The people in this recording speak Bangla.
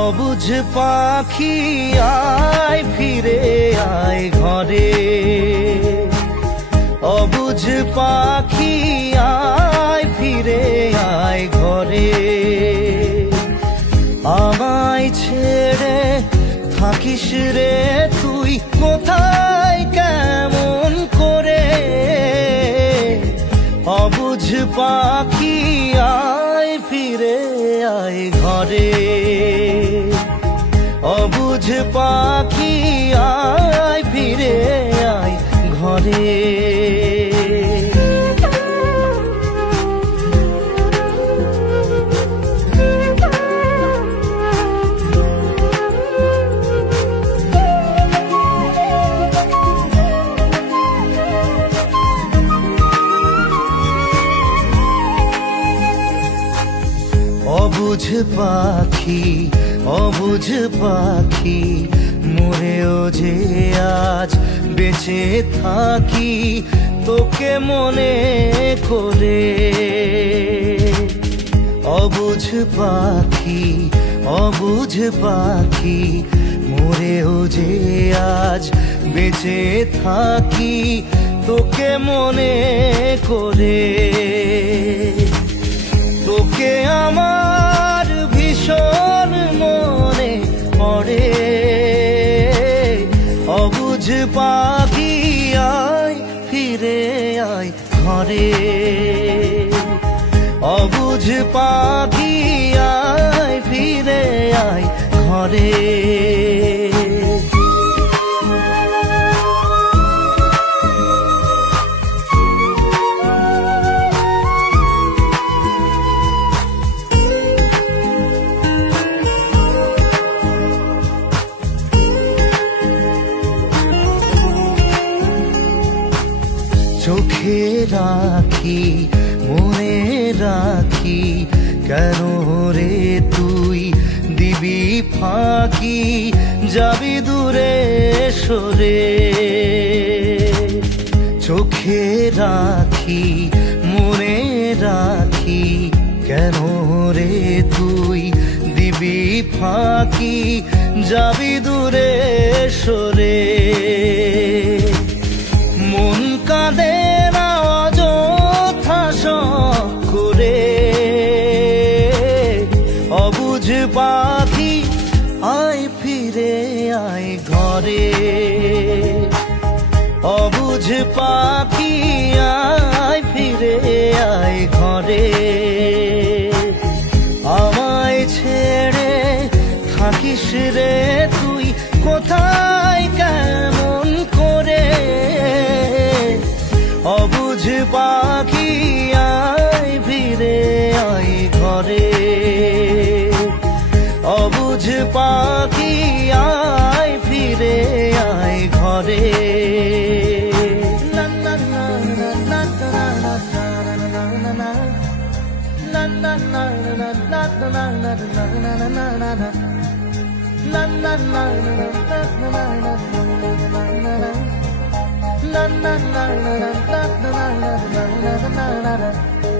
অবুঝ পাখি আয় ফিরে আয় ঘরে, অবুঝ পাখি আয় ফিরে আয় ঘরে। আমায় ছেড়ে থাকিস রে তুই কোথায় কেমন করে, অবুঝ পাখি আয় ফিরে আয় ঘরে, অবুঝ পাখি আয় ফিরে আয় ঘরে। অবুঝ পাখি অবুঝ পাখি মরেও যে আজ বেঁচে থাকি তোকে মনে করে। অবুঝ পাখি অবুঝ পাখি মরেও যে আজ বেঁচে থাকি তোকে মনে করে। তোকে আমার ভীষণ মনে পড়ে, অবুঝ পাখি আয় ফিরে আয় ঘরে, অবুঝ পাখি আয় ফিরে আয় ঘরে। চোখে রাখি মনে রাখি কেন রে তুই দিবি ফাঁকি, যাবি দূরে সরে। চোখে রাখি মনে রাখি কেন রে তুই দিবি ফাঁকি, যাবি দূরে সরে। মন কাঁদে না অযথা শখ করে, অবুঝ পাখি আয় ফিরে আয় ঘরে, অবুঝ পাখি আয় ফিরে আয় ঘরে। আমায় ছেড়ে থাকিস রে তুই কোথায় কেমন করে, অবুঝ পাখি আয় ফিরে আয় ঘরে, অবুঝ পাখি আয় ফিরে আয় ঘরে। La la la la la la la la la la la la la la.